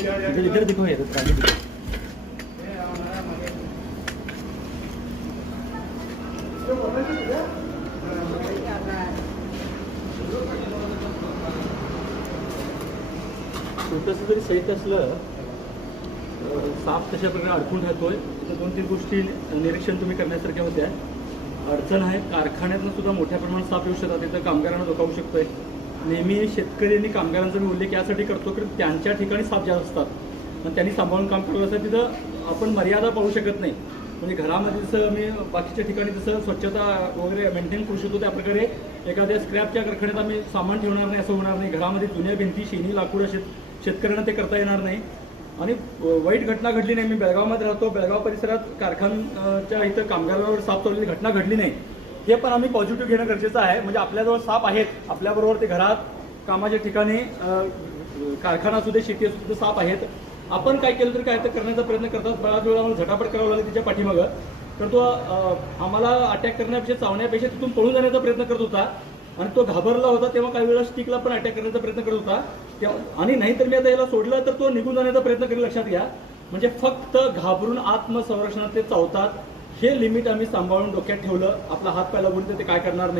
इधर देखो ये आगे देखो। छोटंसं जरी साहित्य असलं साप तशा प्रकारे अडकून राहतोय तर 2-3 गोष्टी निरीक्षण तुम्ही करण्यासारख्या होत्या। अडचण आहे कारखान्यातून सुद्धा मोठ्या प्रमाणात साप येऊ शकतात, तिथं कामगारांना धोकावू शकतोय। नेहमी शेतकरी आणि कामगारांचा मी उल्लेख यासाठी करतो की त्यांच्या ठिकाणी साप जास्त असतात आणि त्यांनी सांभाळून काम करावं असतं, तिथं आपण मर्यादा पाळू शकत नाही। म्हणजे घरामध्ये जसं मी बाकीच्या ठिकाणी जसं स्वच्छता वगैरे मेंटेन करू शकतो त्याप्रकारे एखाद्या स्क्रॅपच्या कारखान्यात आम्ही सामान ठेवणार नाही असं होणार नाही। घरामध्ये जुन्या भिंती शेणी लाकूड शेतकऱ्यांना ते करता येणार नाही। आणि वाईट घटना घडली नाही। मी बेळगावमध्ये राहतो, बेळगाव परिसरात कारखान्याच्या इथं कामगारांवर साप चावलेली घटना घडली नाही, हे पण आम्ही पॉझिटिव्ह घेणं गरजेचं आहे। म्हणजे आपल्याजवळ साप आहेत, आपल्याबरोबर ते घरात कामाच्या ठिकाणी कारखाना असू दे शेती असू दे साप आहेत। आपण काय केलं तरी काय तर करण्याचा प्रयत्न करतात, बऱ्याच वेळा आम्हाला झटापट करावं लागेल त्याच्या पाठीमागं, तर तो आम्हाला अटॅक करण्यापेक्षा चावण्यापेक्षा तिथून पळून जाण्याचा प्रयत्न करत होता आणि तो घाबरला होता। तेव्हा काही वेळा स्टिकला पण अटॅक करण्याचा प्रयत्न करत होता आणि नाहीतर मी आता याला सोडलं तर तो निघून जाण्याचा प्रयत्न करेल, लक्षात घ्या। म्हणजे फक्त घाबरून आत्मसंरक्षणात ते चावतात, हे लिमिट आम्ही सांभाळून डोक्यात ठेवलं, आपला हात पाय लागून ते काय करणार नाही।